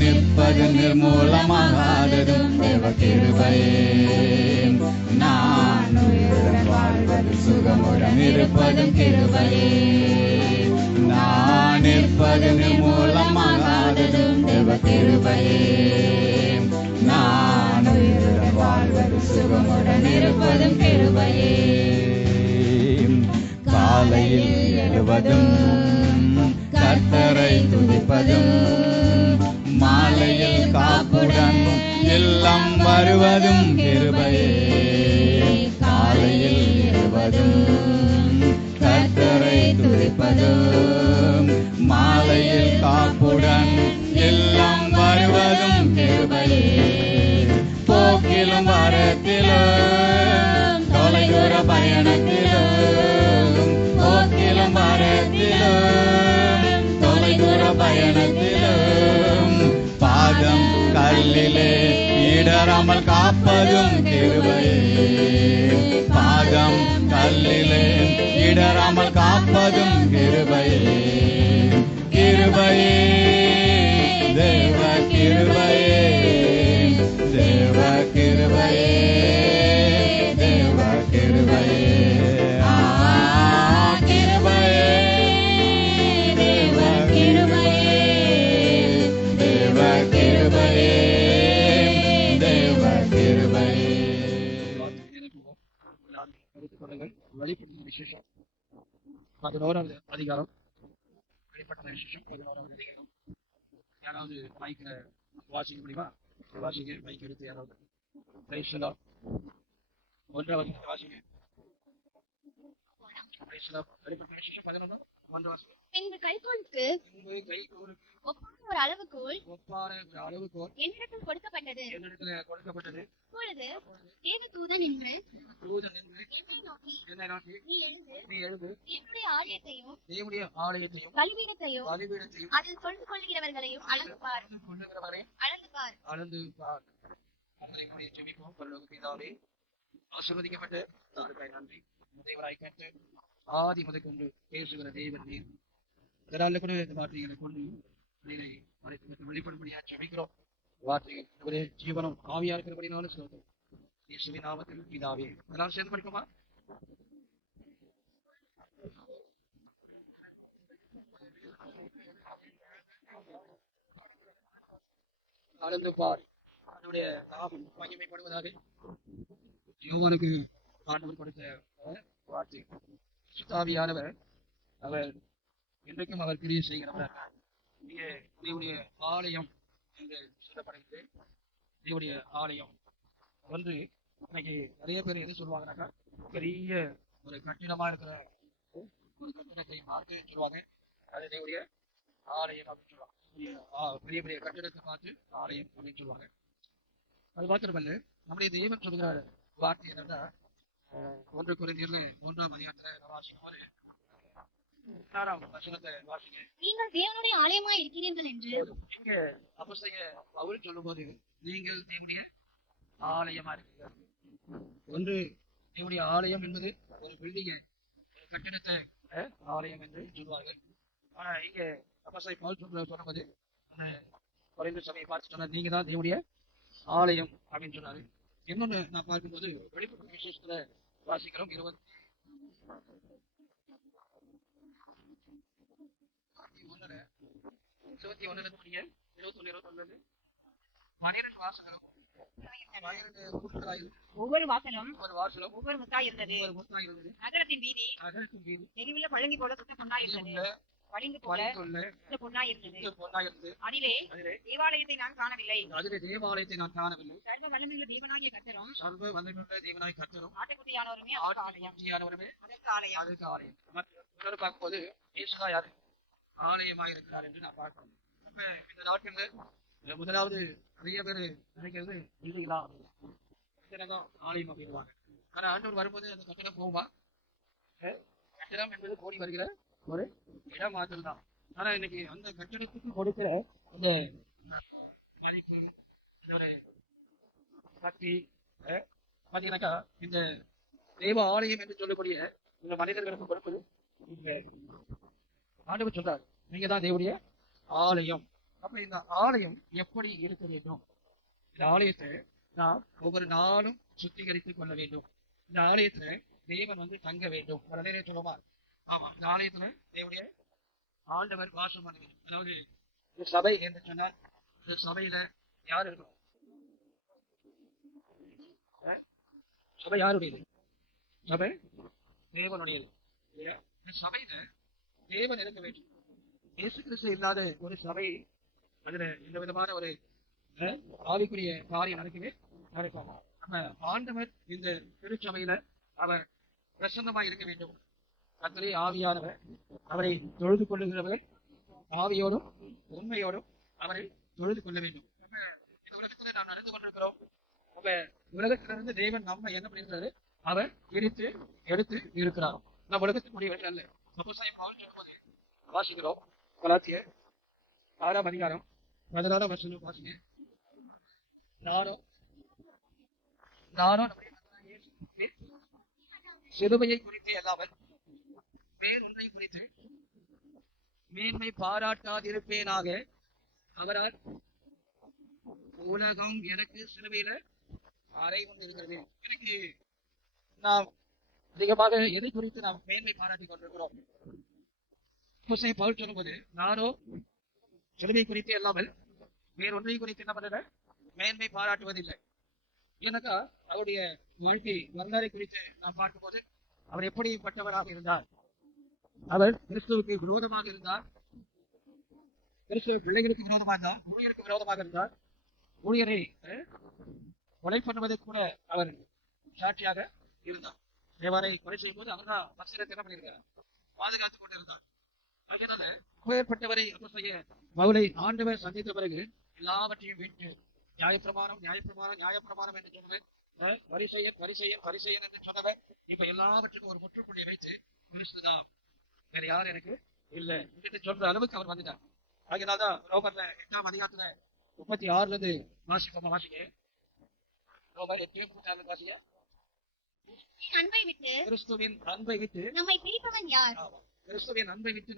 நிற்பது நிர்மூலமாகாததும் தேவ கிருபையே. நான் உயிருடன் வாழ்வது சுகமுடன் இருப்பதும் கிருபையே. நான் நிற்பது நிர்மூலமாகாததும் தேவ கிருபையே. நான் உயிருடன் வாழ்வது சுகமுடன் இருப்பதும் கிருபையே. காலையில் எழுவதும் கர்த்தரை துதிப்பதும் மாலையில் காப்புடன் எல்லாம் வருவதும் கிருபையே. காலையில் எழுவதும் கர்த்தரை துதிப்பதும் மாலையில் காப்புடன் எல்லாம் வருவதும் கிருபையே. போக்கிலும் வரத்திலும் தொலைதூர பயணத்திலும் போக்கிலும் வரத்திலும் தொலைதூர பயணத்திலும் பாதம் கல்லிலே இடராமல் காப்பதும் கிருபையே. பாதம் கல்லிலே இடராமல் காப்பதும் கிருபையே. கிருபையே தேவ கிருபையே. தேவ கிருபையே. தேவ கிருபையே. கிருபையே தேவ கிருபையே. தேவ கிருபையே. தேவ கிருபையே. வெளிப்படுத்தின விசேஷம் 11வது அதிகாரம். வெளிப்படுத்தின விசேஷம் 11வது அதிகாரம். யாராவது மைக்க வாசிக்க முடியுமா? வாசிங்க, மைக் எடுத்து யாராவது. ஒன்றாவது வாசிங்க. வெளிப்படுத்தின விசேஷம் 11 ஒன்று வாசிங்க. பின்பு கைகோலுக்கு ஒப்பான ஒரு அளவுகோல் என்னிடத்தில் கொடுக்கப்பட்டது. அப்பொழுது தேவதூதன் என்று என்னை நோக்கி நீ எழுந்து என்னுடைய ஆலயத்தையும் பலிபீடத்தையும் அதில் கொண்டு கொள்கிறவர்களையும் அளந்து பார். ஜெபிப்போம். பரலோக பிதாவே, ஆசீர்வதிக்கப்பட்ட தாருக்காய் நன்றி. தேவராய் கேட்டு ஆதி முதல் கொண்டு பேசுகிற தேவன் நீர். இதனால கூட இந்த வார்த்தைகளை கொண்டு நீரை வெளிப்படும்படியா ஜெபிக்கிறோம். வார்த்தைகள் ஒரே ஜீவனம் ஆவியா இருக்கிறபடினாலும் சொல்றோம். இயேசுவின் நாமத்தில் பிதாவே. அதனால சேர்ந்து படிக்குமா? அளந்து பார். அதனுடைய நாமம் மகிமைப்படுவதாக. யோவானுக்கு ஆண்டவர் கொடுத்த வார்த்தை. சுத்தாவியானவர் அவர் இன்றைக்கும் அவர் கிரியை செய்கிறவர். இங்கே தேவனுடைய ஆலயம் என்று சொல்லப்படுகிறது. தேவனுடைய ஆலயம் வந்து இன்னைக்கு நிறைய பேர் எது சொல்லுவாங்கன்னாக்கா, பெரிய ஒரு கட்டிடமா இருக்கிற ஒரு கட்டிடத்தை பார்த்து சொல்லுவாங்க அது தேவனுடைய ஆலயம் அப்படின்னு சொல்லுவாங்க. பெரிய பெரிய கட்டிடத்தை பார்த்து ஆலயம் அப்படின்னு சொல்லுவாங்க. அது மாத்திரமல்ல, நம்முடைய தேவன் சொல்லுகிற வார்த்தை என்னன்னா, 1 கொரிந்தியர் 1ஆம் அதிகாரத்துல வாசிக்கும்போது 6ஆம் வசனத்தை வாசிங்க. நீங்கள் தேவனுடைய ஆலயமாய் இருக்கிறீர்கள் என்று இங்க அப்போஸ்தலன் பவுல் சொல்லும்போது நீங்கள் தேவனுடைய ஆலயமா இருக்கிறீர்கள். ஒன்று தேவனுடைய ஆலயம் என்பது ஒரு பில்டிங், கட்டிடத்தை ஆலயம் என்று சொல்வார்கள். ஆனா இங்க அப்போஸ்தலன் பவுல் சொல்லும்போது அந்த கொரிந்து சபையை பார்த்து சொன்னார், நீங்க தான் தேவனுடைய ஆலயம் அப்படின்னு சொன்னாரு. இன்னொன்னு நான் பார்க்கும்போது வெளிப்படுத்தின விசேஷத்துல வாசிக்கிறோம் 21 வாசகம். ஒவ்வொரு வாசலும் ஒவ்வொரு முத்தாய் இருந்தது. நகரத்தின் வீதி தெருவுல பழங்கி போல சுத்த பொன்னாயிருந்தது. பளிங்கு போல சுத்த பொன்னாயிருந்தது. அதிலே தேவாலயத்தை நான் காணவில்லை. சர்வ வல்லமையுள்ள தேவனாகிய கர்த்தரும் ஆட்டுக்குட்டியானவருமே அதற்கு ஆலயம். பார்க்கும்போது இயேசுதான் யாரு ஆலயமாக இருக்கிறார் என்று நான் பார்க்கிறோம். அப்ப இந்த நாட்டில் முதலாவது நிறைய பேர் நினைக்கிறது இல்லைங்களா ஆலயம் அப்படின்வாங்க. ஆனா ஆண்டவர் வரும்போது அந்த கட்டிடம் போவா. கட்டிடம் என்பது கோடி வருகிற ஒரு இடம் மாத்திரம் தான். ஆனா இன்னைக்கு அந்த கட்டிடத்துக்கு கொடுக்கிற அந்த மதிப்பு, அதோட சக்தி பாத்தீங்கன்னாக்கா, இந்த தேவ ஆலயம் என்று சொல்லக்கூடிய இந்த மனிதர்களுக்கு கொடுப்பது ஆண்டவர் சொல்றாரு, நீங்க தான் தேவனுடைய ஆலயம். அப்ப இந்த ஆலயம் எப்படி இருக்க வேண்டும்? இந்த ஆலயத்தை நாம் ஒவ்வொரு நாளும் சுத்திகரித்துக் கொள்ள வேண்டும். இந்த ஆலயத்துல தேவன் வந்து தங்க வேண்டும். நிறைய சொல்லுமா? ஆமா, இந்த ஆலயத்துல தேவனுடைய ஆண்டவர் வாசம் பண்ண வேண்டும். அதாவது இந்த சபை என்று சொன்னால் இந்த சபையில யார் இருக்கணும்? சபை யாருடையது? சபை தேவனுடையது. இந்த சபையில தேவன் இருக்க வேண்டும். இயேசு கிறிஸ்து இல்லாத ஒரு சபை, அதுல இந்த விதமான ஒரு ஆவிக்குரிய காரியம் நடக்காது. நம்ம ஆண்டவர் இந்த திருச்சபையில அவர் பிரசன்னமாய் இருக்க வேண்டும். கர்த்தரே ஆவியானவர் அவரை தொழுது கொள்ளுகிறவர் ஆவியோடும் உண்மையோடும் அவரை தொழுது கொள்ள வேண்டும். இந்த உலகத்துல நாம் நடந்து கொண்டிருக்கிறோம். அப்ப உலகத்திலிருந்து தேவன் நம்ம என்ன பண்ணிருக்கிறாரு? அவர் பிரித்து எடுத்து இருக்கிறார். நம்ம உலகத்தினுடைய வெளி அல்ல. வாசிக்கிறோம் கலாத்தியர் 6ஆம் அதிகாரம் 16ஆம் வசனம் வாசிங்க. நானும் சிலுவையை குறித்து அல்லாமல் வேறொன்றை குறித்து மேன்மை பாராட்டாதிருப்பேனாக. அவரால் உலகம் எனக்கு சிலுவையில அறை கொண்டிருக்கிறது. எனக்கு நாம் அதிகமாக எதை குறித்து நாம் மேன்மை பாராட்டிக் கொண்டிருக்கிறோம்? பவுல் சொல்லும்போது நானோ சிலுவை குறித்து அல்லாமல் வேறொன்றை குறித்து என்ன பண்ணல, மேன்மை பாராட்டுவதில்லை. ஏன்னாக்கா அவருடைய வாழ்க்கை வரலாறை குறித்து நாம் பார்க்கும்போது அவர் எப்படிப்பட்டவராக இருந்தார்? அவர் கிறிஸ்துவுக்கு விரோதமாக இருந்தார். கிறிஸ்துவ பிள்ளைகளுக்கு விரோதமாக இருந்தார். ஊழியருக்கு விரோதமாக இருந்தார். ஊழியரை கொலை பண்ணுவதை கூட அவர் சாட்சியாக இருந்தார். தேவாரை கொலை செய்யும் போது அவர் தான் வசனத்தை என்ன பண்ணியிருக்கார்? பாதுகாத்துக் கொண்டிருந்தார். அதனால புகழ்பெற்றவரை பவுலை ஆண்டவர் சந்தித்த பிறகு எல்லாவற்றையும் விட்டு நியாயப்பிரமாணம் என்று சொன்னவர், பரிசெயன் என்று சொன்னவர், இப்ப எல்லாவற்றுக்கும் ஒரு முற்றுப்புள்ளியை வைத்து கிறிஸ்துதான், வேற யாரும் எனக்கு இல்ல என்று சொல்ற அளவுக்கு அவர் வந்துட்டார். அதனால்தான் ரோமர்ல 8ஆம் அதிகாரத்துல 36 வாசிங்க. ரோமர் 8:36 வாசிங்க. கிறிஸ்துவின் அன்பை விட்டு நம்மை பிரிப்பவன் யார்? கிறிஸ்துவின் அன்பை விட்டு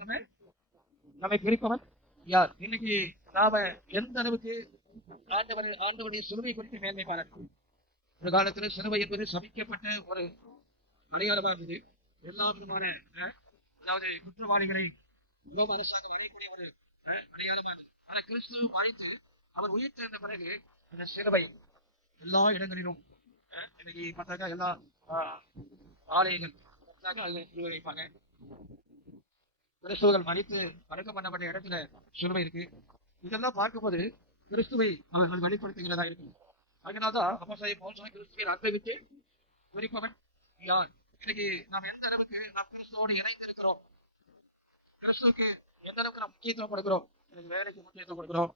நம்மை பிரிப்பவன் யார்? இன்னைக்கு நாம எந்த அளவுக்கு ஆண்டவருடைய சிலுவை குறித்து மேன்மை பாராட்டும். ஒரு காலத்துல சிலுவை என்பது சபிக்கப்பட்ட ஒரு அடையாளமாக இருந்தது. எல்லா விதமான அதாவது குற்றவாளிகளை ரோம அரசாங்கம் அடையக்கூடிய ஒரு அடையாளமாக இருந்தது. ஆனா கிறிஸ்துவ வாழ்த்து அவர் உயிர் தெரிந்த பிறகு அந்த சிலுவை எல்லா இடங்களிலும் இன்னைக்கு பார்த்தாக்கா எல்லா ஆலயங்கள் அதில் வைப்பாங்க. கிறிஸ்துவர்கள் மறித்து அடக்கம் பண்ணப்பட்ட இடத்துல சிலுவை இருக்கு. இதெல்லாம் பார்க்கும்போது கிறிஸ்துவை அவர்கள் வெளிப்படுத்துகிறதா இருக்கு. அதனால்தான் கிறிஸ்துவின் அன்பை விட்டு குறிப்பவன் யார்? இன்னைக்கு நாம் எந்த அளவுக்கு நாம் கிறிஸ்துவோடு இணைந்து இருக்கிறோம், கிறிஸ்துவுக்கு எந்த அளவுக்கு நாம் முக்கியத்துவம் கொடுக்கிறோம், எனக்கு வேலைக்கு முக்கியத்துவம் கொடுக்கிறோம்,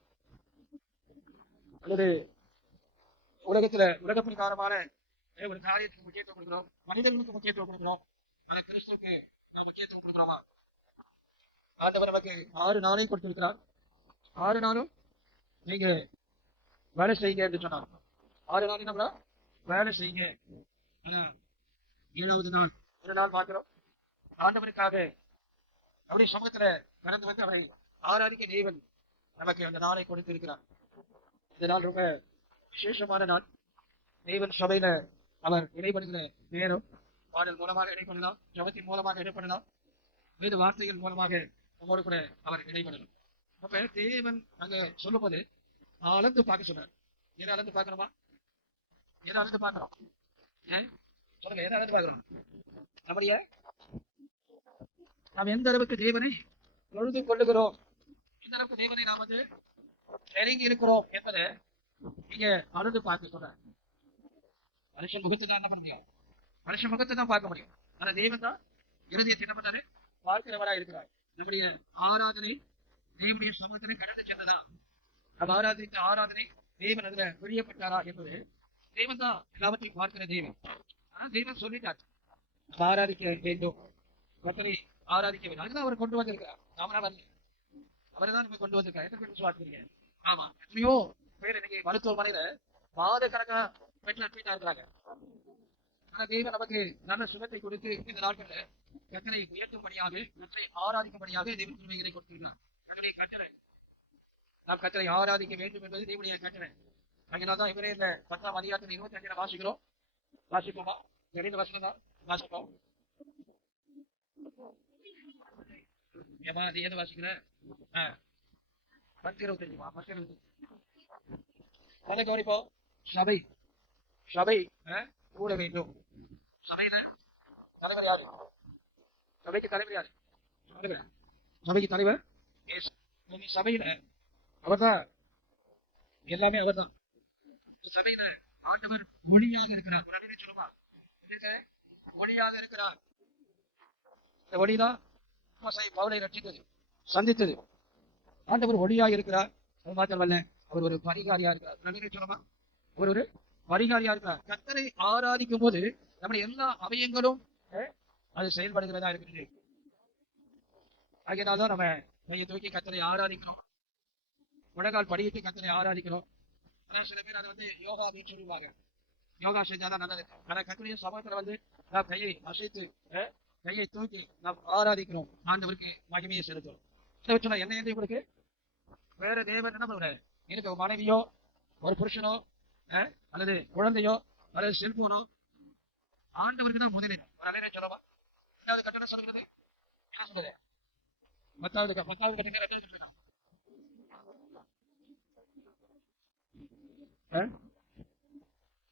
அல்லது உலக பிரகாரமான ஒரு காரியத்துக்கு முக்கியத்துவம் கொடுக்கிறோம், மனிதர்களுக்கு முக்கியத்துவம் கொடுக்கிறோம், ஆனா கிறிஸ்துவுக்கு நாம் முக்கியத்துவம் கொடுக்கிறோமா? ஆண்டவர் நமக்கு 6 நாளை கொடுத்திருக்கிறார். 6 நாளும் நீங்க வேலை செய்யுங்க என்று சொன்னார். 6 நாள் என்ன வேலை செய்யுங்க. ஆனா 7வது நாள் ஒரு நாள் பார்க்கிறோம், ஆண்டவருக்காக அவருடைய சமூகத்துல கடந்து வந்து அவரை ஆராதிக்க தேவன் நமக்கு அந்த நாளை கொடுத்திருக்கிறார். இந்த நாள் ரொம்ப விசேஷமான நாள். தேவன் சபையில அவர் இடைப்படுகிற நேரம் பாடல் மூலமாக இடைப்படலாம், ஜபத்தின் மூலமாக இடைப்படலாம், வேறு வார்த்தைகள் மூலமாக நம்மோடு கூட அவர் இடைப்படலாம். அப்ப தேவன் அங்க சொல்லும்போது அளந்து பார்க்க சொன்னார். எதை அளந்து பார்க்கணுமா? எதை அளந்து பார்க்கணும்? சொல்லுங்க, எதை அளந்து பார்க்கணும்? நாம் எந்த அளவுக்கு தேவனை தொழுது கொள்ளுகிறோம், எந்த அளவுக்கு தேவனை நாம் வந்து நெருங்கி இருக்கிறோம் என்பதை நீங்க அளந்து பார்க்க சொல்றார். மனுஷன் முகத்தை தான் என்ன பண்ண முடியும்? மனுஷன் முகத்தை தான் பார்க்க முடியும். ஆனா தேவன் தான் இறுதியத்தை என்ன பண்ணாரு? பார்க்கிறவரா இருக்கிறார். நம்முடைய ஆராதனை தேவனுடைய சமூகத்தினை கடந்து சென்றதா? நம்ம ஆராதனைக்கு ஆராதனை தேவன் அதுல வெளியப்பட்டாரா என்பது தேவன் தான் எல்லாவற்றையும் பார்க்கிற தேவன். ஆனா தேவன் சொல்லிட்டார், நம்ம ஆராதிக்க வேண்டும், கர்த்தரை ஆராதிக்க வேண்டும். அதுதான் அவர் கொண்டு வந்திருக்கிறார். நாம வரல, அவரை தான் நம்ம கொண்டு வந்திருக்கார். எத்தனை பேர் சொல்றீங்க? ஆமா, எத்தனையோ பேர் இன்னைக்கு மருத்துவமனையில மாத கணக்கா பெற்றா இருக்கிறாங்க. ஆனா தேவன் நமக்கு நல்ல சுகத்தை கொடுத்து இந்த நாட்கள்ல கர்த்தரை உயர்த்தும்படியாக, கர்த்தரை ஆராதிக்கும்படியாக தேவன் கிருபைகளை கொடுத்திருக்கிறார். என்னுடைய கட்டளை நாம் கர்த்தரை ஆராதிக்க வேண்டும் என்பது தேவனுடைய கட்டளை. அதனால்தான் இவரேல 10ஆம் அதிகாரத்தில் 25 வாசிக்கிறோம். வாசிப்போமா? தெரிந்த வசனம் தான் வாசிப்போம். ஏமா அது எது வாசிக்கிற? 10:25 10:25 அதை கவனிப்போம். சபை சபை கூட வேண்டும். சபையில தலைவர் யாரு? சபைக்கு தலைவர் யாரு? சபைக்கு தலைவர் இயேசு. சபையில அவர்தான், எல்லாமே அவர்தான். சபையில ஆண்டவர் ஒளியாக இருக்கிறார். ஒரு அறிவை சொல்லுமா? ஒளியாக இருக்கிறார். இந்த ஒளிதான் பவுலை ரட்சித்தது, சந்தித்தது. ஆண்டவர் ஒளியாக இருக்கிறார். அது மாத்திரமல்ல, அவர் ஒரு பரிகாரியா இருக்கிறார். அறிவை சொல்லுமா? ஒரு பரிகாரியா இருக்கிறார். கர்த்தரை ஆராதிக்கும் போது நம்முடைய எல்லா அவயங்களும் அது செயல்படுகிறதா இருக்கிறது. ஆகையினால்தான் நம்ம கையை தூக்கி கர்த்தரை ஆராதிக்கிறோம். முழங்கால் படியிட்டு கர்த்தரை ஆராதிக்கிறோம். ஆனா சில பேர் அதை யோகா அப்படின்னு சொல்லுவாங்க. யோகா செஞ்சாதான் நல்லது. ஆனா கர்த்தருடைய சமூகத்துல நாம் கையை அசைத்து கையை தூக்கி நாம் ஆராதிக்கிறோம். ஆண்டவருக்கு மகிமையை செலுத்துறோம். என்ன என்று உங்களுக்கு வேற தேவன் என்ன பண்ணுற? எனக்கு ஒரு மனைவியோ, ஒரு புருஷனோ, அல்லது குழந்தையோ, அல்லது செல்போனோ, ஆண்டவருக்கு தான் முதலில். சொல்லவா? இரண்டாவது கட்டணம் சொல்கிறது என்ன சொல்றது? 10வது கட்டணம் மற்ற கட்டளையில 2 கட்டளை.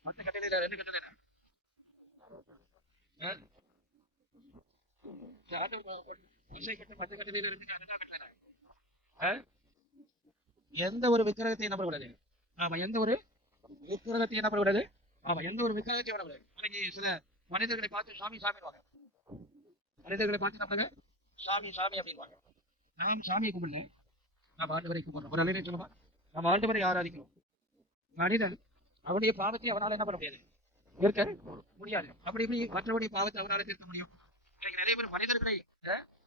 மற்ற கட்டளையில 2 கட்டளை. எந்த ஒரு விக்கிரகத்தை நம்பக்கூடாது. ஆமா, எந்த ஒரு விக்கிரகத்தை நம்பக்கூடாது. ஆமா, எந்த ஒரு விக்கிரகத்தையும் நம்பக்கூடாது. அன்னைக்கு சில மனிதர்களை பார்த்து சாமி சாமிடுவாங்க. மனிதர்களை பார்த்து நம்ம சாமி சாமி அப்படின்வாங்க. நாம் சாமியை கும்பிடல, நாம் ஆண்டவரை கும்பிடுறோம். ஒரு அலையை சொல்லுவா, நம்ம ஆண்டவரை ஆராதிக்கிறோம். மனிதன் அவனுடைய பாவத்தை அவனால என்ன பண்ண முடியாது, இருக்க முடியாது. அப்படி இப்படி மற்றவருடைய பாவத்தை அவனால தீர்க்க முடியும். இன்னைக்கு நிறைய பேர் மனிதர்களை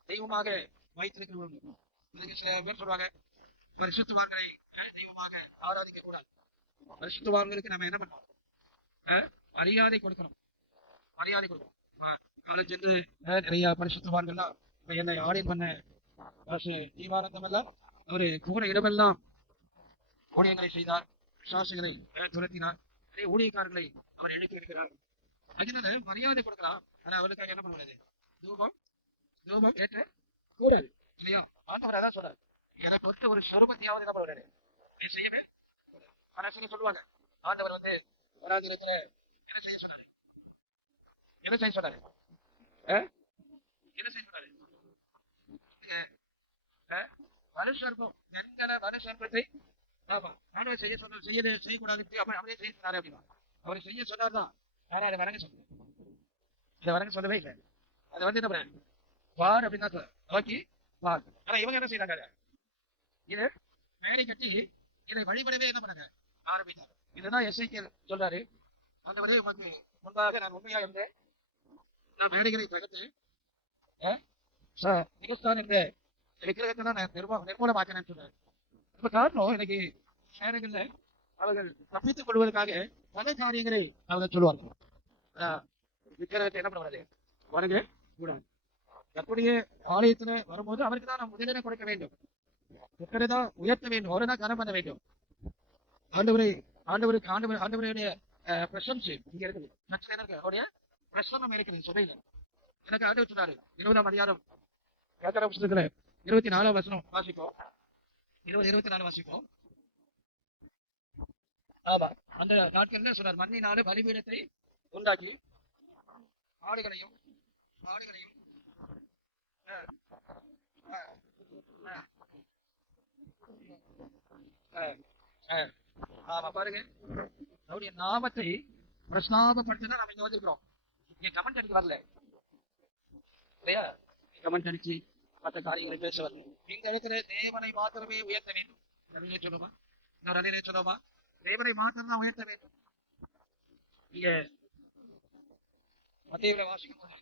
தெய்வமாக வைத்திருக்கிறோம். இதுக்கு சில பேர் சொல்லுவாங்க, பரிசுத்தவான்களை தெய்வமாக ஆராதிக்க கூடாது. பரிசுத்தவான்களுக்கு நம்ம என்ன பண்ணோம்? மரியாதை கொடுக்கணும். மரியாதை கொடுக்கணும். காலேஜ் சென்று நிறைய பரிசுத்தவான்கள்லாம் என்னை ஆடிட் பண்ண தீவானந்தம் எல்லாம் அவரு போன இடமெல்லாம் ஊழியங்களை செய்தார், விசுவாசிகளை துரத்தினார், நிறைய ஊழியக்காரர்களை அவர் எழுப்பி இருக்கிறார். அதனால மரியாதை கொடுக்கலாம். ஆனா அவருக்காக என்ன பண்ணுவது? தூபம் ஏற்ற கூடாது இல்லையா? ஆண்டவர் அதான் சொல்றாரு, எனக்கு ஒரு சொருபத்தையாவது என்ன பண்ணுவாரு நீ செய்யவே. ஆனா சொல்லுவாங்க, ஆண்டவர் வராது இருக்கிற என்ன செய்ய சொன்னாரு? என்ன செய்ய சொன்னாரு? என்ன செய்ய சொன்னாரு? மனுஷர்பம் வெண்கல மனுஷர்பத்தை ஆமா ஆண்டவர் செய்ய சொன்ன செய்யக்கூடாது அவரே செய்ய சொன்னாரு அப்படின்னா அவர் செய்ய சொன்னார்தான். ஆனா அதை வணங்க சொல்லுங்க, இதை வணங்க சொல்லவே இல்லை. அதை என்ன பண்ண வார் அப்படின்னு தான் சொல்ல நோக்கி வார். ஆனா இவங்க என்ன செய்யறாங்க? இது மேடை கட்டி இதை வழிபடவே என்ன பண்ணாங்க ஆரம்பித்தாங்க. இதுதான் எஸ்ஐகேல் சொல்றாரு, ஆண்டவரே உமக்கு முன்பாக நான் உண்மையா இருந்தேன், நான் மேடைகளை தகர்த்து நிகழ்ச்சான் என்ற விக்கிரகத்தை தான் நான் நிர்மூலமாக்கினேன்னு சொல்றாரு. இப்ப காரணம் இன்னைக்கு நேரங்கள்ல அவர்கள் தப்பித்துக் கொள்வதற்காக பல காரியங்களை அவர்கள் சொல்லுவாங்க. விக்கிரகத்தை என்ன பண்ண வணங்க கூடாது. தற்போதைய ஆலயத்துல வரும்போது அவருக்கு தான் நாம் முதலிடம் கொடுக்க வேண்டும், ஒருத்தரை தான் உயர்த்த வேண்டும், அவரை தான் கனம் பண்ண வேண்டும். ஆண்டவருடைய பிரசன்ஸ் இங்க இருக்குது, நச்சுல இருக்கு, அவருடைய பிரசன்னம் இருக்குது சபையில. எனக்கு ஆண்டவர் சொன்னாரு 20ஆம் அதிகாரம் 24ஆம் வசனம் வாசிப்போம். 24 வாசிப்போம். ஆமா, அந்த நாட்கள்ல சொன்னார், மண்ணினால பலிபீடத்தை உண்டாக்கி ஆடுகளையும் ஆமா பாருங்க, அவருடைய நாமத்தை பிரஸ்தாபப்படுத்தினா நம்ம இங்க வந்திருக்கிறோம். இங்க கமெண்ட் அடிக்க வரல இல்லையா? கமெண்ட் அடிச்சு மற்ற காரியங்களை பேச வரல. இங்க இருக்கிற தேவனை மாத்திரமே உயர்த்த வேண்டும். அலையிலே சொல்லுமா, இன்னொரு அலையிலே சொல்லுமா, தேவனை மாத்திரம் தான் உயர்த்த வேண்டும். இங்க மத்தேயுல வாசிக்கும் போது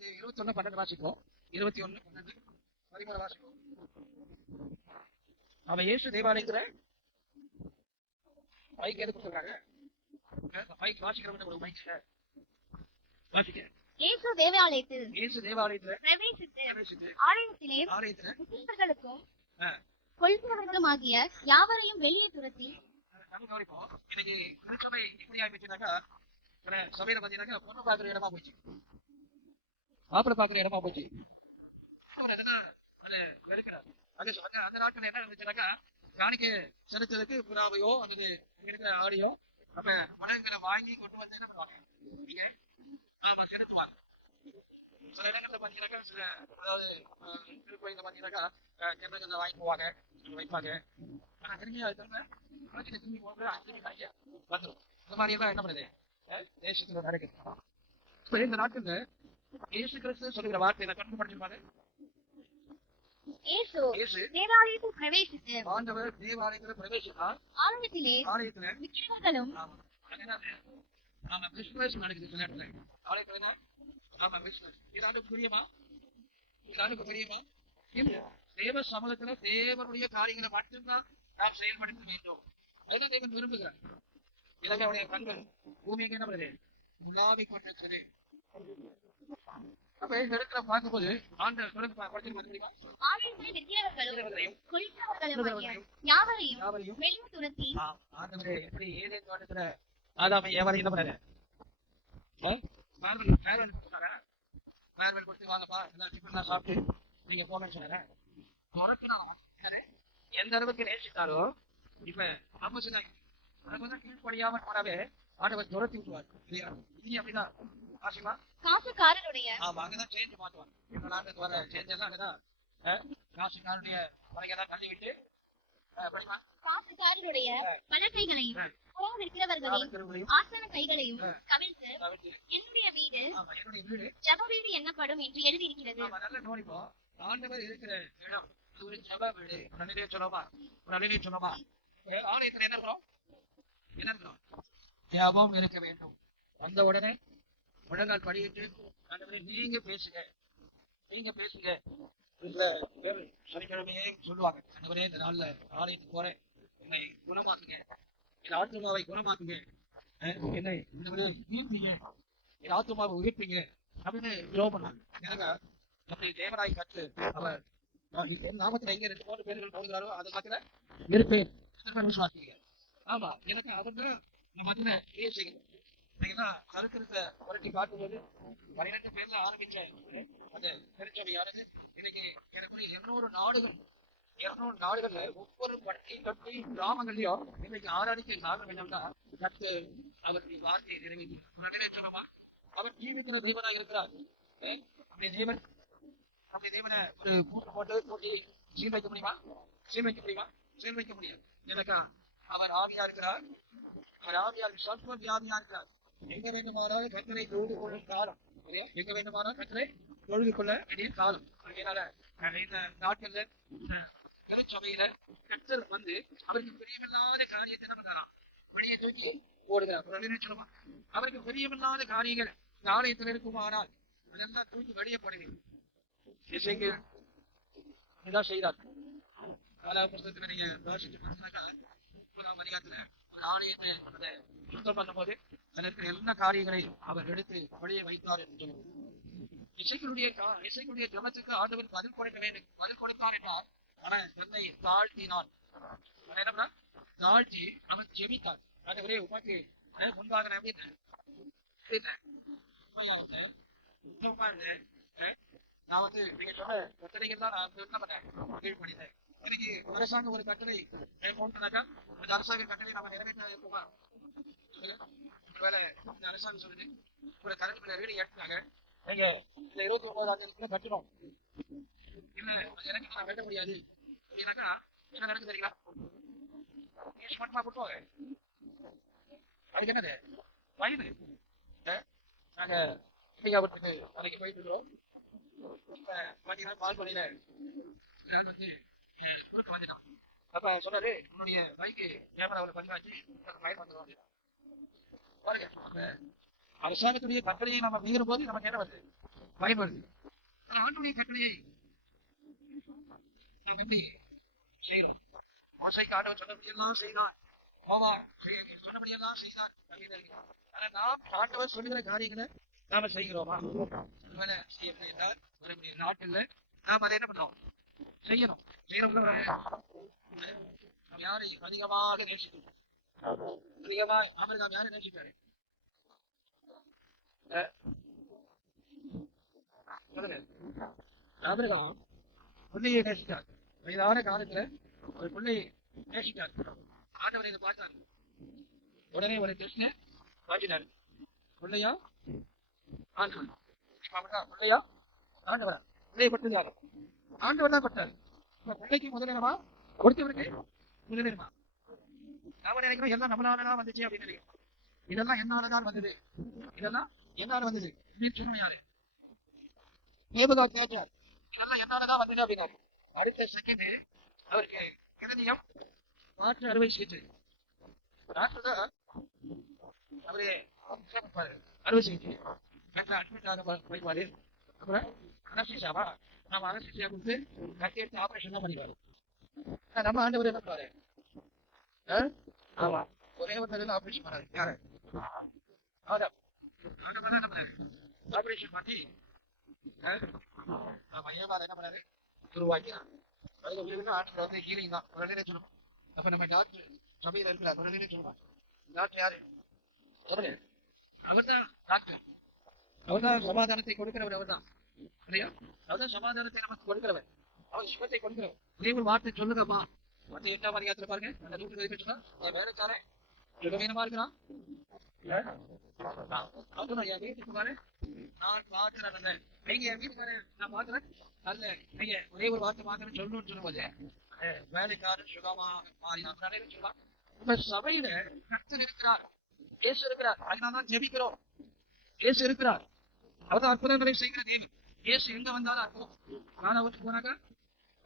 21:12 வாசிப்போம். 21:13 வாசிப்போம். அவன் இயேசு தேவாலயத்துல மைக் எதுக்கு சொல்றாங்க? மைக் வாசிக்கிறவங்க ஒரு மைக் வாசிக்க. இயேசு தேவாலயத்தில் பிரவேசித்து ஆலயத்திலே சீஷர்களுக்கும் கொள்கிறவர்களும் ஆகிய யாவரையும் வெளியே துரத்தி நம்ம கவனிப்போம். இன்னைக்கு திருச்சபை எப்படி ஆயிடுச்சுனாக்கா, சபையில பாத்தீங்கன்னாக்கா பொண்ணு பாக்குற இடமா போச்சு, மாப்பிள்ளை பாக்குற இடமா போச்சு. அவர் என்னன்னா அதை வெறுக்கிறார். அது அந்த நாட்கள் என்ன இருந்துச்சுனாக்கா, காணிக்கை செலுத்துறதுக்கு புறாவையோ அல்லது இருக்கிற ஆடியோ அப்ப பணங்களை வாங்கி கொண்டு வந்து என்ன பண்ணுவாங்க, நீங்க ஆமா செலுத்துவாங்க. சில இடங்கள்ல பாத்தீங்கன்னாக்கா, சில அதாவது திருக்கோயில பாத்தீங்கன்னாக்கா கிணறுகளை வாங்கி போவாங்க, வைப்பாங்க. ஆனா திரும்பி அது திரும்பி போக 5 காய்க்க வந்துடும். இந்த மாதிரி எல்லாம் என்ன பண்ணுது தேசத்துல நடக்குது. இந்த நாட்டுல இயேசு கிறிஸ்து சொல்லுகிற வார்த்தையை கண்டுபடுத்திருப்பாரு. தேவாலயத்தில் பிரவேசித்து ஆண்டவர் தேவாலயத்துல பிரவேசித்தார். ஆலயத்திலே விக்கிரகங்களும் ஆமா பிசினஸ் நடக்குது சில இடத்துல. ஆலயத்துல ஆமா பிசினஸ். இது ஆண்டுக்கு தெரியுமா? இது ஆண்டுக்கு தெரியுமா? தேவ சமூகத்துல தேவனுடைய காரியங்களை மட்டும்தான் நாம் செயல்படுத்த வேண்டும். அதுதான் தேவன் விரும்புகிறார். இதற்கு அவருடைய கண்கள் பூமிக்கு என்ன பண்ணுது, உலாவி கொண்டிருக்கிறது. அப்ப இந்த இடத்துல பார்க்கும்போது ஆண்டவர் எப்படி ஏதேன் தோட்டத்துல ஆதாமை ஏவாளையும் என்ன பண்ணாரு, கொடுத்து வாங்கப்பா எல்லாம் சாப்பிட்டு நீங்க போங்கன்னு சொன்னாரு. எந்த அளவுக்கு நேசித்தாரோ இப்ப நம்ம சொன்னாங்க கீழ்படியாமல் போனாவே ஆண்டவர் துரத்தி விட்டுவார். இனி அப்படிதான் ஆசிமா அங்கதான் சேஞ்ச் மாட்டுவாங்க. எங்க நாட்டுக்கு வர சேஞ்ச் எல்லாம் அங்கதான் காசுக்காரனுடைய வரையெல்லாம் தள்ளி விட்டு என்னுடைய வீடு ஜெப வீடு என்னப்படும் என்று எழுதியிருக்கிறது. நல்லா கவனிப்போம். ஆண்டவர் இருக்கிற இடம் ஒரு ஜெப வீடு. நல்லதே சொல்லமா, நல்லதே சொல்லமா. ஆலயத்துல என்ன இருக்கிறோம், என்ன இருக்கிறோம், ஜெபம் இருக்க வேண்டும். வந்த உடனே முழங்கால் படியிட்டு நீங்க பேசுங்க, நீங்க பேசுங்க. சனிக்கிழமையே சொல்லுவாங்க, அந்தவரே இந்த நாள்ல ஆலயத்துக்கு போறேன், என்னை குணமாக்குங்க, என் ஆத்மாவை குணமாக்குங்க, என்னை உயிர்ப்பீங்க, என் ஆத்மாவை உயிர்ப்பீங்க அப்படின்னு ஜெபம் பண்ணாங்க. எனக்கு அப்படி தேவனாய் கற்று அவர் என் நாமத்துல எங்க 2-3 பேர்கள் போடுகிறாரோ அது மாத்திர இருப்பேன் விசுவாசிங்க. ஆமா எனக்கு அவங்க மத்தியில பேசுங்க. சரித்திரத்தை புரட்டி பார்க்கும்போது 12 பேர்ல ஆரம்பிச்ச அந்த திருச்சபையானது இன்னைக்கு எனக்குரிய 200 நாடுகள்ல ஒவ்வொரு பட்டி கட்டி கிராமங்கள்லயும் இன்னைக்கு ஆராதிக்க காரணம் என்னன்னா கற்று அவருடைய வார்த்தையை நிறைவேற்றமா. அவர் ஜீவிக்கிற தெய்வனாக இருக்கிறார். அப்படி தேவனை ஒரு கூட்டு போட்டு சீல் வைக்க முடியுமா? சீல் வைக்க முடியாது. எனக்கா அவர் ஆவியா இருக்கிறார். அவர் ஆவியார் சல்ப வியாதியா இருக்கிறார். எங்க வேண்டுமானாலும் கத்தரை தொழுது கொள்ளும் காலம், எங்க வேண்டுமானாலும் கத்தரை தொழுது கொள்ள வேண்டிய காலம். அதனால இந்த நாட்கள்ல திருச்சபையில கத்தர் வந்து அவருக்கு பிரியமில்லாத காரியத்தை என்ன பண்றாராம், வெளியே தூக்கி போடுகிறார். அவருக்கு பிரியமில்லாத காரியங்கள் இந்த ஆலயத்தில் இருக்குமானால் அதெல்லாம் தூக்கி வெளியே போடுவீங்க. இதான் செய்தார். புத்தகத்துல நீங்க அதிகாரத்துல ஒரு ஆலயத்தை சுத்தம் பண்ணும் போது அதற்கு எல்லா காரியங்களையும் அவர் எடுத்து வெளியே வைத்தார் என்று இசைக்குடைய ஜபத்துக்கு ஆண்டவர் பதில் கொடுத்தார் என்றார். ஆனா தன்னை தாழ்த்தினார். என்ன தாழ்த்தி அவன் ஜெபித்தார். ஆண்டவரே உமக்கு முன்பாக நான் நான் நீங்க சொன்ன கட்டளைகள் தான் நான் என்ன பண்ணேன், கீழ்படித்தேன். எனக்கு அரசாங்கம் ஒரு கட்டளை போனாக்கா அந்த அரசாங்க கட்டளை நம்ம நிறைவேற்ற இருக்குமா? ஒருவேளை இந்த அரசாங்கம் சொல்லுது ஒரு கரண்ட் வீடு ஏற்றாங்க, நீங்க இந்த 29,000 கட்டணும், இல்ல எனக்கு நான் கட்ட முடியாது அப்படின்னாக்கா என்ன நடக்கு தெரியுங்களா? மட்டுமா கொடுப்பாங்க. அதுக்கு என்னது வயது. நாங்க இந்தியாவுக்கு அன்னைக்கு போயிட்டு இருக்கிறோம். பாத்தீங்கன்னா பால்கொலையில வந்து குறுக்க வந்துட்டான். அப்ப சொன்னாரு, உன்னுடைய பைக்கு கேமராவில் பதிவாச்சு பயன்படுத்துவாங்க. பாருங்க, அரசாங்கத்துடைய கட்டளையை நம்ம மீறும் போது நமக்கு என்ன வருது, பயன் வருது. ஆண்டுடைய கட்டளையை நம்ம எப்படி செய்யறோம்? மோசைக்கு ஆண்டவர் சொன்னபடியெல்லாம் செய்தான், சொன்னபடியெல்லாம் செய்தான். ஆனா நாம் ஆண்டவர் சொல்லுகிற காரியங்களை நாம செய்கிறோமா? செய்யப்பட்ட நாட்டில் நாம் அதை என்ன பண்றோம், செய்யணும். யாரை அதிகமாக நேசிக்கிறார்? அதிகமாக ஆபிரகாம் யாரை நேசித்தாரு? ஆபிரகாம் பிள்ளையை நேசித்தார். வயதான காலத்துல ஒரு பிள்ளையை நேசித்தார். ஆண்டவர் இதை பார்த்தார். உடனே ஒரு கிருஷ்ண வாங்கினார். பிள்ளையா ஆண்டவர், பிள்ளையா ஆண்டவரா? பிள்ளையை பட்டுதாரு, ஆண்டவர் தான் பட்டாரு. பிள்ளைக்கு முதலிடமா, கொடுத்தவருக்கு முதலிடமா? நாம நினைக்கிறோம் எல்லாம் நம்மளாலதான் வந்துச்சு அப்படின்னு நினைக்கிறோம். இதெல்லாம் என்னாலதான் வந்தது, இதெல்லாம் என்னால வந்தது அப்படின்னு சொன்ன யாரு? நேபுகா கேட்டார், இதெல்லாம் என்னாலதான் வந்தது அப்படின்னாரு. அடுத்த செகண்ட் அவருக்கு இருதயம் மாற்று அறுவை சிகிச்சை. டாக்டர் தான் அவரு அறுவை சிகிச்சை அட்மிட் ஆக போய்வாரு. அப்புறம் அனஸ்தீசியாவா, நம்ம அனஸ்தீசியா கொடுத்து கட்டி எடுத்து ஆபரேஷன் தான் பண்ணிடுவாரு. நம்ம ஆண்டவர் என்ன பண்ணுவாரு? ஆமா, ஒரே ஒரு தடவை ஆபரேஷன் பண்ணாரு. யாரு? ஆண்டவர் தான் என்ன பண்ணாரு? ஆபரேஷன் பண்ணி ஏமாத என்ன பண்ணாரு? உருவாக்கினார். அதுக்கு ஆண்டவர் வந்து ஹீலிங் தான் ஒரு நிலை சொல்லணும். அப்ப நம்ம டாக்டர் சபையில இருக்கிறார், ஒரு நிலை சொல்லுவாங்க. டாக்டர் யாரு? அவர் தான் டாக்டர். அவர் தான் சமாதானத்தை கொடுக்கிறவர். அவர் தான் இல்லையா? அவர் தான் சமாதானத்தை நமக்கு கொடுக்கிறவர். அவர் சுகத்தை கொடுக்கிறவர். ஒரே ஒரு வார்த்தை சொல்லுங்கம்மா. மற்ற 8ஆம் அதிகாரத்துல பாருங்க, அந்த 100 சொன்னா என் வேலைக்காரன் சுகவீனமா இருக்கிறான். என் வீட்டுக்கு பாரு, நான் பாக்குறேன். நீங்க என் வீட்டுக்கார நான் பாக்குறேன். அல்ல, நீங்க ஒரே ஒரு வார்த்தை பாக்குறேன்னு சொல்லணும்னு சொல்லும்போது வேலைக்காரன் சுகமா மாறினான் சொல்லலாம். இப்ப சபையில கர்த்தர் இருக்கிறார், இயேசு இருக்கிறார். அதனால்தான் ஜெபிக்கிறோம். இயேசு இருக்கிறார், அவர் அற்புதங்களை செய்கிற தேவி. இயேசு எங்க வந்தாலும் அற்புதம். ஆனாவுக்கு போனாக்கா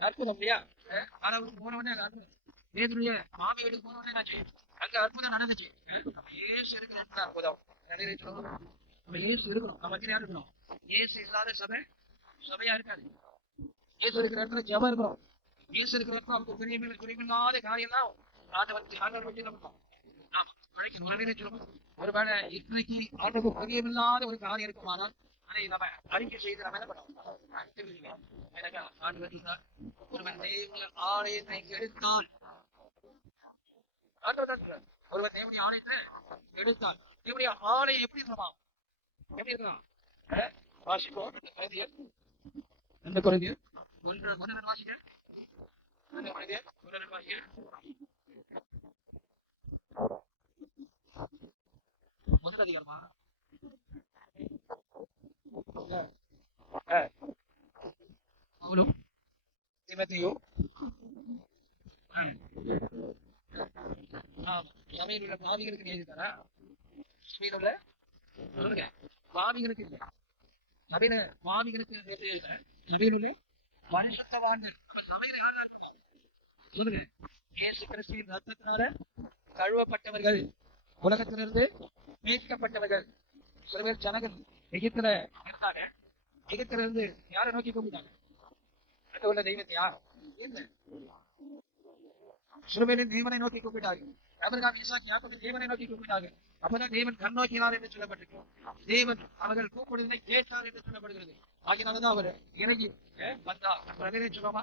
அற்புதம் இல்லையா? ஆனாவுக்கு போனவனே அற்புதம். வேதுடைய மாமி வீட்டுக்கு போனவனே என்னாச்சு? அங்க அற்புதம் நடந்துச்சு. இயேசு இருக்கிற இடத்துல அற்புதம் நிறைய சொல்லணும். நம்ம இயேசு இருக்கணும், நம்ம மத்தியில இருக்கணும். இயேசு இல்லாத சபை சபையா இருக்காது. இயேசு இருக்கிற இடத்துல ஜெபம் இருக்கணும். இயேசு இருக்கிற இடத்துல அவருக்கு குறிப்பில்லாத காரியம் தான் ஆண்டவர் வச்சு நடக்கும். ஒருவேளை இன்றைக்கு ஆண்டவருக்கு பிரியமில்லாத ஒரு காரியம் இருக்குமானால் அதை நம்ம அறிக்கை செய்து நம்ம என்ன பண்ணுவோம்? ஒருவன் தேவனுடைய ஆலயத்தை கெடுத்தால், ஒருவன் தேவனுடைய ஆலயத்தை எடுத்தால், தேவனுடைய ஆலயம் எப்படி இருக்கணுமா? எப்படி இருக்கலாம்? வாசிப்போம். எந்த குறைந்தர் ஒன்று வாசிக்க, அந்த குறைந்தர் ஒன்று வாசிக்க. முதல் அதிகாரமா? பவுலும் தீமோத்தேயும் சபையில் உள்ள பாவிகளுக்கு எழுதிட்டாரா? சபையில் உள்ள பாவிகளுக்கு இல்லை, சபையில பாவிகளுக்கு எழுதிட்டார். சபையில் உள்ள பரிசுத்தவான்கள். நம்ம சபையில யாரா இருக்கணும் சொல்லுங்க? இயேசு கிறிஸ்துவின் ரத்தத்தினால கழுவப்பட்டவர்கள், உலகத்திலிருந்து மீட்கப்பட்டவர்கள். சில பேர் ஜனங்கள் எகிப்துல இருந்தாங்க. எகிப்துல இருந்து யாரை நோக்கி கும்பிட்டாங்க? அங்க உள்ள தெய்வத்தையா? சிறுமையின் தேவனை நோக்கி கூப்பிட்டார்கள். ஆபிரகாம், ஈசாக்கு, யாக்கோபு தேவனை நோக்கி கூப்பிட்டார்கள். அப்பதான் தேவன் கண்ணோக்கினார் என்று சொல்லப்பட்டிருக்கு. தேவன் அவர்கள் கூப்பிடுவதை கேட்டார் என்று சொல்லப்படுகிறது. ஆகினால்தான் அவர் இறங்கி வந்தார். சொல்லுமா?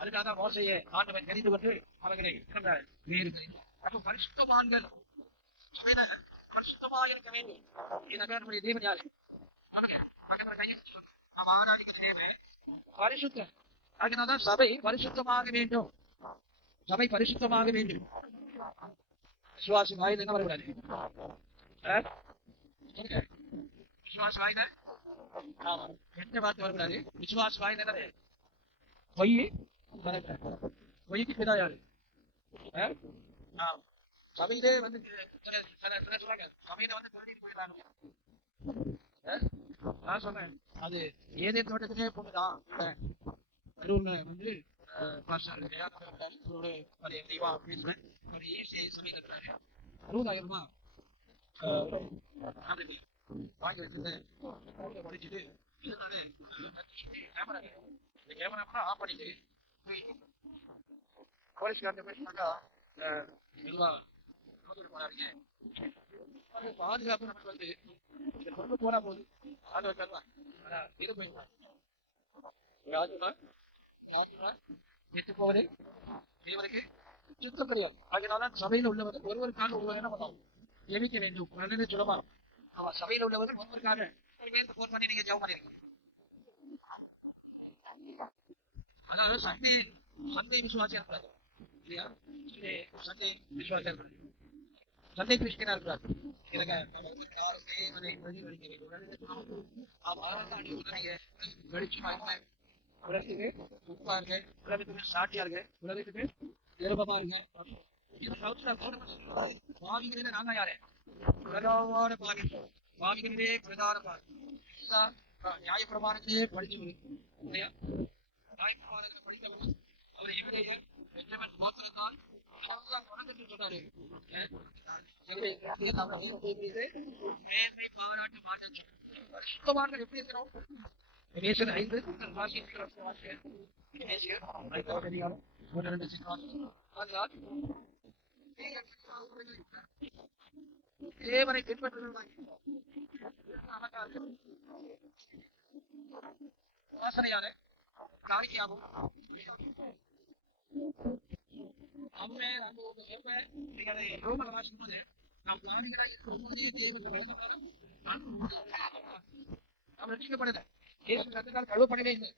அதுக்காக மோசையை ஆண்டவன் தெரிந்து கொண்டு அவர்களை வேறு. அப்ப பரிசுத்தவான்கள் பரிசுத்தமாக இருக்க வேண்டும். நம்முடைய தேவன் யாரு? நாம் ஆராதிக்கிற தேவன் பரிசுத்தம். அதனால்தான் சபை பரிசுத்தமாக வேண்டும். சபை பரிசுத்தமாக வேண்டும். விசுவாசி வாயில என்ன வரக்கூடாது? விசுவாசி வாயில எந்த வார்த்தை வரக்கூடாது? விசுவாசி வாயில என்ன? பொய் பொய்க்கு பிதா யாரு? சபையிலே வந்து சொல்றாங்க, சபையில வந்து திருடிட்டு போயிடறாங்க. நான் சொன்னேன், அது ஏதேன் தோட்டத்திலே போட்டுதான். கரூர்ல வந்து சபையில் இருக்கிறாரு. 60,000 ரூபாய் வாங்கி வச்சிருந்து படிச்சுட்டு கேமரா ஆஃப் பண்ணிட்டு போலீஸ்காரன் பேசினாக்கா போனாருங்க. பாதுகாப்பு நமக்கு வந்து கொண்டு போனா போது ஆண்டு வச்சாதான் இது போயிடுவாங்க. கெட்டு போவதே தேவனுக்கு சுத்தம் கிடையாது. அதனால சபையில உள்ளவர்கள் ஒருவருக்காக ஒருவர் என்ன பண்ணணும், ஜெபிக்க வேண்டும். நல்லது சுலபா. ஆமா, சபையில உள்ளவர்கள் ஒருவருக்காக பேருக்கு போன் பண்ணி நீங்க ஜெபம் பண்ணிருக்கீங்க. அதாவது சண்டை விசுவாசியா இருக்காது இல்லையா? சண்டை விசுவாசியா இருக்காது, சண்டை கிறிஸ்டியனா இருக்காது. உலகத்துக்கு உப்பா இருக்கு, உலகத்துக்கு சாட்டியா இருக்கு, உலகத்துக்கு நிருபமா இருக்கு. பாவிகளிலே நாங்க யாரு? பிரதான பாவி, பாவிகளிலே பிரதான பாவி. நியாயப்பிரமாணத்திலே படிச்சவரு இல்லையா? நியாயப்பிரமாணத்தை படித்தவரு அவர் எவ்வளவு பெஞ்சமின் கோத்திரத்தான் வணக்கத்தில் சொன்னாரு. மேன்மை பாராட்ட மாட்டேன். சுத்தமாக எப்படி இருக்கிறோம்? எபேசியர் 5 தேவனை பின்பற்றுவதாக வாசனையான காரியாகவும் அம்மே நீங்க அதை ரோமன் வாசிக்கும் போது நாம் காரிகளை நாம் ரட்சிக்கப்படல, இயேசு ரத்தத்தால் கழுவப்படவே இல்லை.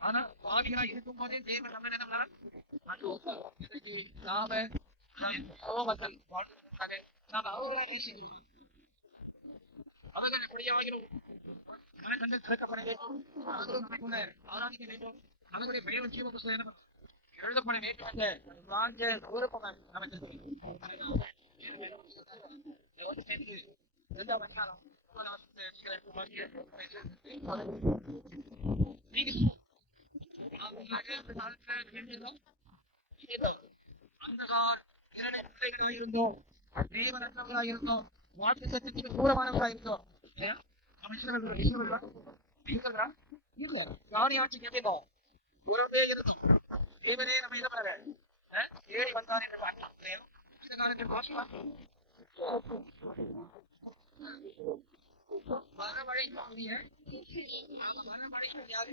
ஆனா பாவிகளா இருக்கும் போதே தேவன் நம்ம என்ன நாம சோமத்தல் வாழ்வதற்காக நாம் அவர்களை நேசிக்கிறோம். அவர்கள் எப்படியாகிறோம் கணக்கங்கள் திறக்கப்பட வேண்டும், அவர்களும் நமக்குள்ள ஆராதிக்க வேண்டும், அவர்களுடைய பெயர் ஜீவ புஸ்தகம் எழுதப்பட வேண்டும் என்ற வாஞ்ச விருப்பம் நமக்கு. அந்தகார் இரண்டு பிள்ளைகளாக இருந்தோம், தேவனற்றவர்களாக இருந்தோம், வாக்கு சத்தியத்துக்கு தூரமானவர்களாக இருந்தோம். இல்ல காணியாட்சி கேட்டோம், உறவே இருந்தோம். தேவனே நம்ம என்ன பண்ண ஏறி வந்தார் என்ற இந்த காலத்தில் வாசலாம் வரமழைக்கூடிய வரமழை யாரு?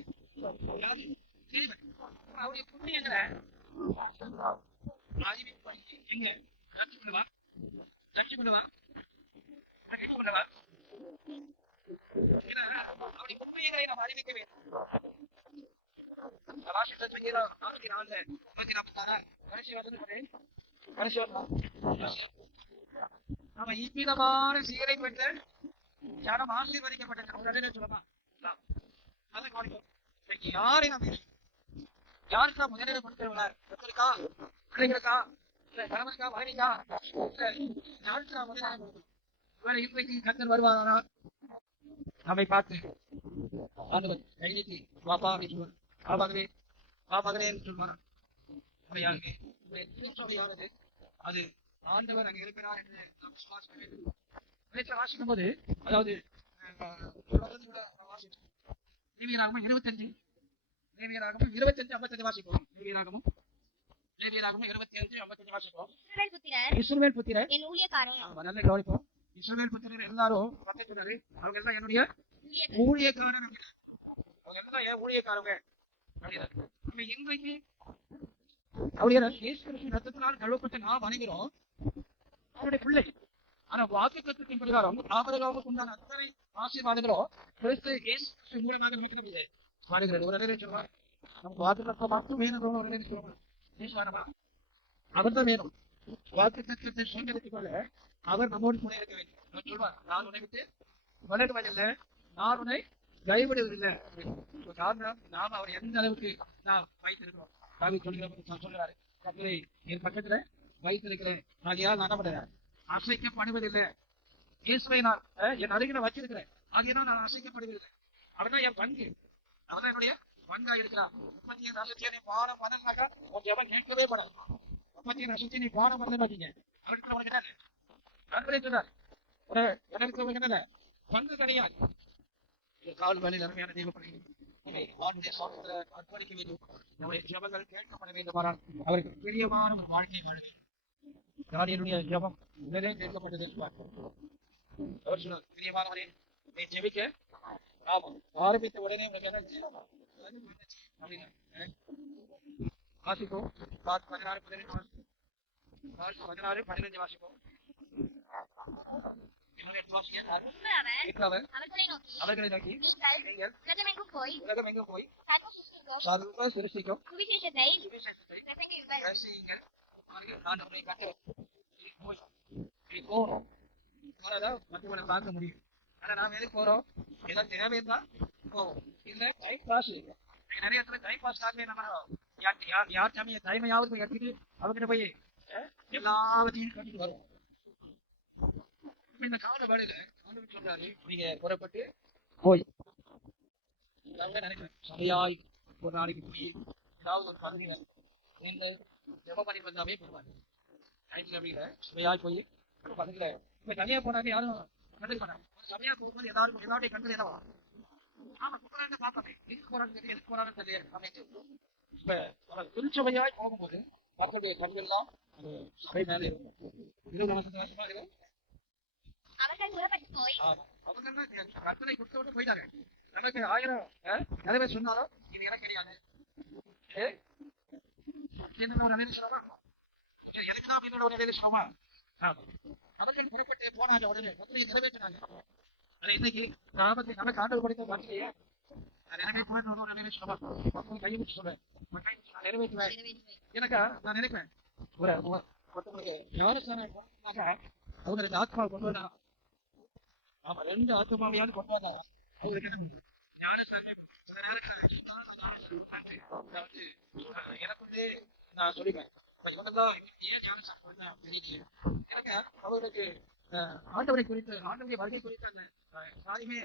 யாரு? தேவன். அவருடைய புண்ணியங்களை எங்க ரட்சி பண்ணுவா, ரட்சி பண்ணுவா, ரட்சி பண்ணுவா. அவருடைய புண்ணியங்களை நாம் அறிவிக்க வேண்டும். நம்ம இவ்விதமான சீரை பெற்று ஜனம் ஆசீர்வதிக்கப்பட்ட சொல்லலாம். யாரை நாம் யாருக்கு நாம் முதலிடம் கொடுக்கிறவங்களா? மக்களுக்கா, பிள்ளைகளுக்கா, இல்ல கணவனுக்கா, மனைவிக்கா, யாருக்கு நாம் முதலிடம் கொடுக்கணும்? இவரை இன்றைக்கு கத்தர் வருவாரா? நம்மை பார்த்து ஆண்டவர் கையெழுத்தி வாப்பா அப்படின்னு சொல்லுவார். பாபாகவே பாபாகவே சொல்வாரா? அவையாகவே சபையானது அது ஆண்டவர் அங்கே இருக்கிறார் என்று நாம் விசுவாசிக்க வேண்டும். வாசிக்கும் போது அதாவது லேவியராகமம் 25 55 வாசிப்போம். லேவியராகமம் 25 வாசிப்போம். இஸ்ரவேல் புத்திரர் என் ஊழியக்காரர். நல்ல கவனிப்போம். இஸ்ரவேல் புத்திரர் எல்லாரும் சொன்னாரு, அவங்க எல்லாம் என்னுடைய ஊழியக்காரர், அவங்க எல்லாம் என் ஊழியக்காரங்க அப்படின்னா இன்றைக்கு அவருடைய ரத்தத்தினால் கழுவப்பட்ட நாம் அனைவரும் அவருடைய பிள்ளை. ஆனா வாக்கு தத்துவத்தின் பிரகாரம் ஆபரகாவுக்கு உண்டான அத்தனை ஆசீர்வாதங்களும் கிறிஸ்து இயேசு மூலமாக நமக்கு வருகிறது. ஒரு நிலை சொல்றாங்க, நமக்கு வாக்கு தத்துவம் மட்டும் வேணும். ஒரு நிலை சொல்லுவாங்க, அவர் தான் வேணும். வாக்கு தத்துவத்தை சுதந்திரத்துக் கொள்ள அவர் நம்மோடு துணை இருக்க வேண்டும். அவர் சொல்வார், நான் உன்னை விட்டு வளருவதில்லை, நான் உன்னை கைவிடுவதில்லை. காரணம் நாம் அவர் எந்த அளவுக்கு நாம் வைத்திருக்கிறோம். சொல்றாரு, கத்தரை என் பக்கத்துல வைத்திருக்கிறேன், ஆகையால் நான் என்ன அசைக்கப்படுவதில்லை. இயேசுவை நான் என் அருகில வச்சிருக்கிறேன், ஆகையால் நான் அசைக்கப்படுவதில்லை. அவர்தான் என் பங்கு, அவர்தான் என்னுடைய பங்கா இருக்கிறார். 37 வருஷத்தை நீ பாடம் பண்ணாக்கா உன் எவன் கேட்கவே படாது. 37 வருஷத்தை நீ பாடம் பண்ண மாட்டீங்க. அவருக்கு உனக்கு என்ன நண்பரே சொல்றார், எனக்கு என்ன பங்கு கிடையாது. கால் வழி அருமையான தெய்வப்படுகிறது. அர்ப்பணிக்க வேண்டும். நம்முடைய ஜபங்கள் கேட்கப்பட வேண்டுமானால் அவருக்கு பிரியமான ஒரு வாழ்க்கை வாழ வேண்டும். நான் என்னுடைய ஜபம் உடனே கேட்கப்பட்டது. அவர் சொன்னார், பிரியமானவரே நீ ஜெபிக்க ஆரம்பித்த உடனே உனக்கு என்ன அப்படின்னா வாசிப்போம். 16-15 வாசிப்போம். 16-15 வாசிப்போம். இன்னொரு எடுத்து வாசிங்க. அவர் அவர்களை நோக்கி நீங்கள் உலகமெங்கும் போய் உலகமெங்கும் போய் சர்வ சர்வ சிருஷ்டிக்கும் சுவிசேஷத்தை சுவிசேஷத்தை பிரசங்கியுங்கள். பிரசங்கியுங்கள். ஆண்டவரை கண்டு போய் போறோம். போறதான் மற்றவங்களை பார்க்க முடியும். ஆனா நாம எதுக்கு போறோம்? ஏதாவது தேவைன்னா போவோம். இல்ல டைம் பாஸ். நிறைய இடத்துல டைம் பாஸ்க்காகவே நம்ம யார் சாமியை டைமையாவது போய் எடுத்துட்டு அவங்ககிட்ட போய் எல்லாவற்றையும் கட்டிட்டு வரோம். இந்த கால வேலையில ஆண்டவர் சொல்றாரு, நீங்க புறப்பட்டு போய் நினைக்கிறேன் சபையாய் ஒரு நாளைக்கு போய் ஏதாவது ஒரு பகுதிகள் இந்த ஜெபம் பண்ணி வந்தாவே போவாங்க. சபையாய் போய் ஒரு பகுதியில இப்ப தனியா போனாங்க யாரும் கண்டுக்க மாட்டாங்க. சபையா போகும்போது எல்லாரும் எல்லாருடைய கண்டு என்ன ஆமா குப்பரான்னு பார்ப்போமே, எதுக்கு போறான்னு தெரியும், எதுக்கு போறான்னு தெரியாது அப்படின்னு. இப்ப திருச்சபையாய் போகும்போது மக்களுடைய கண்கள்லாம் அந்த சபை மேல இருக்கும். 20 வருஷமா இருக்கும். அவர்கள் புறப்பட்டு போய் அவங்க கற்பனை கொடுத்து விட்டு போயிட்டாங்க. எனக்கு 1000 நிறைவே சொன்னாலும் இது எனக்கு கிடையாது. ஒரு நிலையில சொல்லமா எனக்கு தான் என்னோட ஒரு நிலையில சொல்லமா. அவர்கள் புறப்பட்டு போனாங்க. உடனே கற்பனையை நிறைவேற்றினாங்க. அது இன்னைக்கு நமக்கு ஆண்டவர் படித்த வார்த்தையே நிறைவே போயிட்டு ஒரு நிலையில சொல்லமா. கையை வச்சு சொல்றேன், நான் நிறைவேற்றுவேன். எனக்கா நான் நினைப்பேன் ஒருத்தவங்களுக்கு ஞானஸ்தானம் அவங்களுக்கு ஆத்மா கொண்டு வந்தா. ஆமா 2 ஆத்மாவையாவது கொண்டு வந்தா அவங்களுக்கு எனக்கு வந்து நான் சொல்லிப்பேன் இவங்கதான் ஏன் ஞானஸ்தானம் தெரியுது. எனக்கு அவருக்கு ஆண்டவரை குறித்து ஆண்டவருடைய வருகை குறித்து அந்த சாதியுமே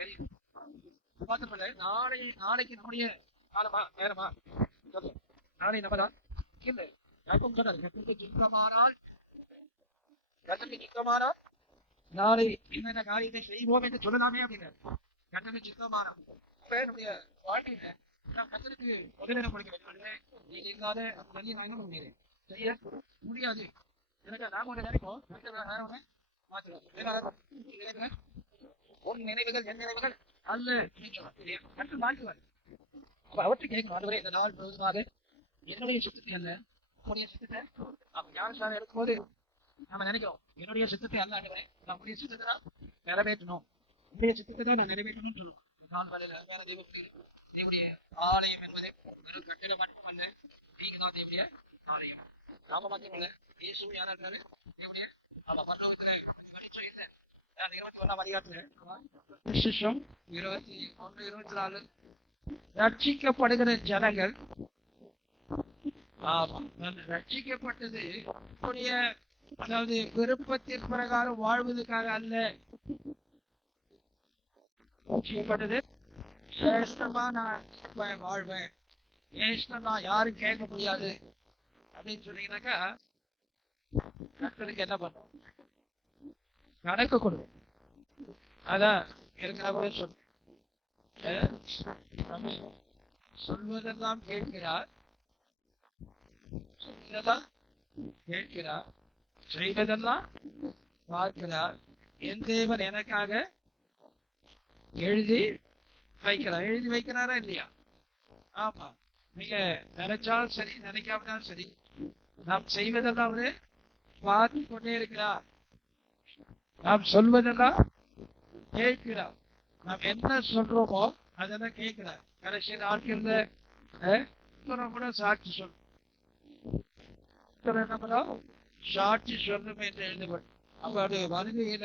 தெரியும். பார்த்தப்பல நாளைக்கு நம்முடைய காலமா நேரமா சொல்லு. நாளை நம்மதான் இல்லை யாருக்கும் சொன்னாரு சித்தமானால் நாளை என்னென்ன காரியத்தை செய்வோம் என்று சொல்லலாமே அப்படின்னு கட்டளை சித்தமானால் நம்முடைய வாழ்க்கையில நாம் கத்தருக்கு முதலிடம் கொடுக்க வேண்டும். நீ இல்லாத நான் முடியாது செய்ய முடியாது. எனக்கு நாம ஒன்று நினைப்போம் மாற்றுவோம். உன் நினைவுகள் என் நினைவுகள் அல்ல கற்று மாற்றுவார். அப்ப அவற்றை கேட்கணும். ஆண்டவரே இந்த நாள் முழுவதுமாக என்னுடைய சித்தத்தை அல்ல நம்முடைய சித்தத்தை ஞானஸ்தானம் எடுக்கும்போது நம்ம நினைக்கிறோம் என்னுடைய சித்தத்தை அல்ல ஆண்டவரே நம்முடைய சித்தத்தை தான் நிறைவேற்றணும், என்னுடைய சித்தத்தை தான் நான் நிறைவேற்றணும்னு சொல்லுவோம். நாள் வேலையில வேற தேவனுடைய ஆலயம் என்பதை ஒரு கட்டிடம் மட்டுமல்ல, நீங்க தான் தேவனுடைய ஆலயம். நாம மட்டுமல்ல, இயேசுவும் யாரா இருக்காரு தேவனுடைய பரலோகத்துல வெளிச்சம் இல்லை. 21ஆம் அதிகாரத்துல 21-24 ரட்சிக்கப்படுகிற ஜனங்கள் ரட்சிக்கப்பட்டது அதாவது விருப்பத்தின் பிரகாரம் வாழ்வதற்காக அல்ல. ரட்சிக்கப்பட்டது சேஷ்டமா நான் வாழ்வேன், சேஷ்டமா யாரும் கேட்க முடியாது அப்படின்னு சொன்னீங்கன்னாக்கா கர்த்தருக்கு என்ன பண்ணும்? கணக்கு கொடுக்கும். அதான் இருக்கிற சொல்வதெல்லாம் கேட்கிறார், செய்வதெல்லாம் பார்க்கிறார். என் தேவன் எனக்காக எழுதி வைக்கிறார். எழுதி வைக்கிறாரா இல்லையா? ஆமா. நீங்க நினைச்சாலும் சரி நினைக்காமலும் சரி நாம் செய்வதெல்லாம் அவரு பார்த்து கொண்டே இருக்கிறார். நாம் சொல்வதெல்லாம் கேட்கிறார். நாம் என்ன சொல்றோமோ அதெல்லாம் கேட்கிறார். கடைசி நாட்கள்ல கூட சாட்சி சொல்லும், சாட்சி சொல்லும் என்று எழுதப்படும். அவருடைய வருகையில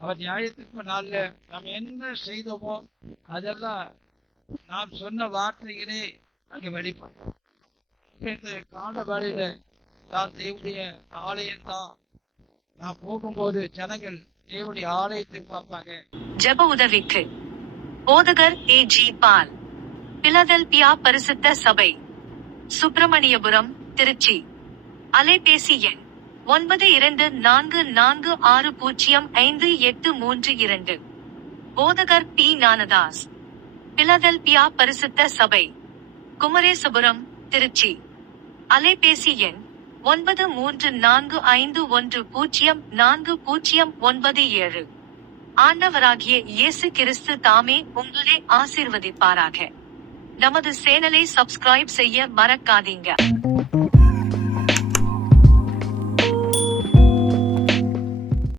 அவர் நியாயத்திற்கு நாள்ல நாம் என்ன செய்தோமோ அதெல்லாம் நாம் சொன்ன வார்த்தைகளே அங்கே வெளிப்படும். இந்த கால வேளையில தான் தேவனுடைய ஆலயம் தான். நான் போகும்போது ஜனங்கள் தேவனுடைய ஆலயத்தை பார்ப்பாங்க. ஜெப உதவிக்கு போதகர் A.G. பால், பிலதெல்பியா பரிசுத்த சபை, சுப்பிரமணியபுரம், திருச்சி. அலைபேசி எண் 9244605832. போதகர் P. ஞானதாஸ், பிலதெல்பியா பரிசுத்த சபை, குமரேசபுரம், திருச்சி. அலைபேசி எண் 9345104097. ஆண்டவராகிய இயேசு கிறிஸ்து தாமே உங்களை ஆசீர்வதிப்பாராக. நமது சேனலை சப்ஸ்கிரைப் செய்ய மறக்காதீங்க.